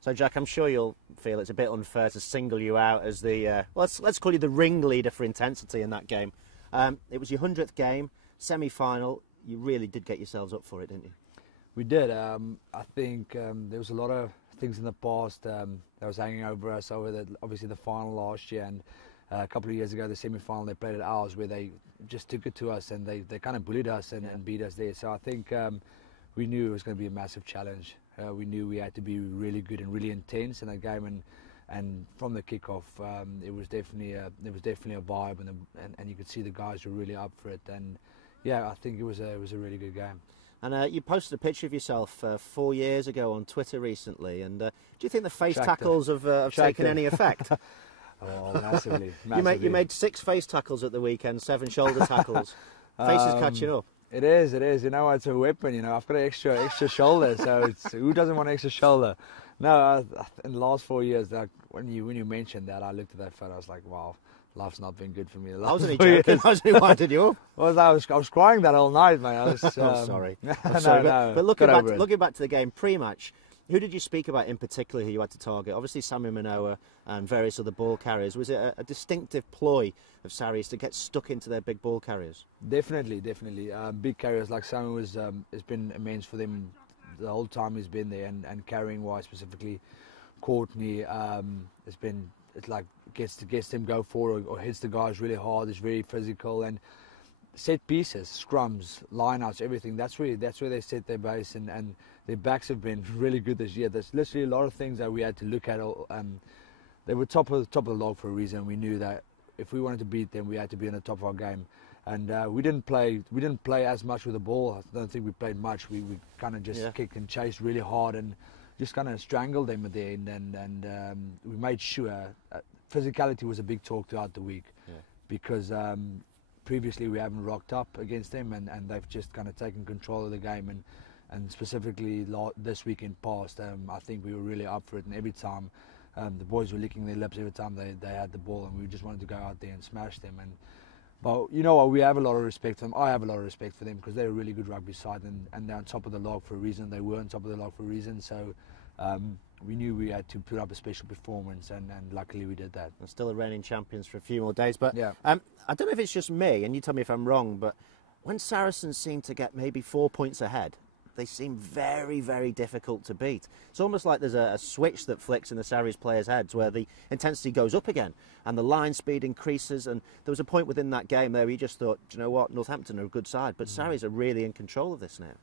So, Jack, I'm sure you'll feel it's a bit unfair to single you out as the, let's call you the ringleader for intensity in that game. It was your 100th game, semi-final. You really did get yourselves up for it, didn't you? We did. I think there was a lot of things in the past that was hanging over us over obviously the final last year, and a couple of years ago the semi-final they played at ours, where they just took it to us and they kind of bullied us and beat us there. So I think we knew it was going to be a massive challenge. We knew we had to be really good and really intense in that game, and from the kickoff, it was definitely a vibe, and you could see the guys were really up for it. And yeah, I think it was a really good game. And you posted a picture of yourself 4 years ago on Twitter recently. And do you think the face Shacked tackles have taken any effect? Oh, massively. You made 6 face tackles at the weekend, 7 shoulder tackles. Faces catching up. It is. You know, it's a weapon. You know, I've got an extra shoulder, so who doesn't want an extra shoulder? No, in the last 4 years, when you mentioned that, I looked at that photo. I was like, wow, life's not been good for me. I wasn't joking. I was winding you up. I was crying that all night, man. I was. I'm sorry. No. But looking back to the game pre-match, who did you speak about in particular who you had to target? Obviously, Sammy Manoa and various other ball carriers. Was it a distinctive ploy of Sarries to get stuck into their big ball carriers? Definitely. Big carriers like Sammy has been immense for them the whole time he's been there, and carrying wise specifically, Courtney gets them go forward or hits the guys really hard. It's very physical, and set pieces, scrums, lineouts, everything. That's where they set their base, and their backs have been really good this year. There's literally a lot of things that we had to look at. They were top of the log for a reason. We knew that if we wanted to beat them, we had to be on the top of our game. And we didn't play as much with the ball. I don't think we played much. We kind of just kicked and chased really hard and just kind of strangled them at the end. And we made sure physicality was a big talk throughout the week, because previously we haven't rocked up against them, and they've just kind of taken control of the game. And specifically this weekend past, I think we were really up for it. And every time the boys were licking their lips every time they had the ball, and we just wanted to go out there and smash them. But you know what, we have a lot of respect for them. I have a lot of respect for them because they're a really good rugby side, and they're on top of the log for a reason. They were on top of the log for a reason. So we knew we had to put up a special performance, and luckily we did that. We're still the reigning champions for a few more days. But yeah. I don't know if it's just me, and you tell me if I'm wrong, but when Saracens seem to get maybe 4 points ahead, they seem very, very difficult to beat. It's almost like there's a switch that flicks in the Sarries players' heads where the intensity goes up again and the line speed increases. And there was a point within that game there where you just thought, do you know what, Northampton are a good side, but Sarries are really in control of this now.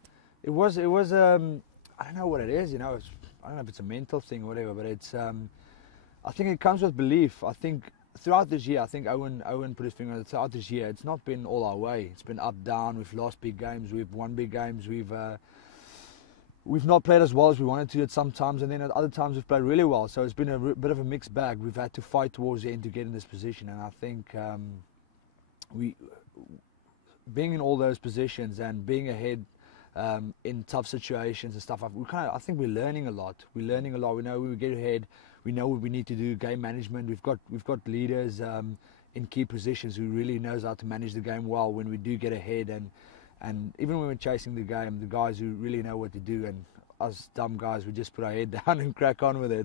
It was. I don't know what it is. You know, I don't know if it's a mental thing or whatever, but it's. I think it comes with belief. I think throughout this year, I think Owen put his finger on it. Throughout this year, it's not been all our way. It's been up, down. We've lost big games. We've won big games. We've not played as well as we wanted to at some times, and then at other times we've played really well. So it's been a bit of a mixed bag. We've had to fight towards the end to get in this position, and I think being in all those positions and being ahead in tough situations and stuff, I think we're learning a lot. We know when we get ahead, we know what we need to do. Game management. We've got leaders in key positions who really knows how to manage the game well when we do get ahead, and even when we're chasing the game, the guys who really know what to do, and us dumb guys, we just put our head down and crack on with it.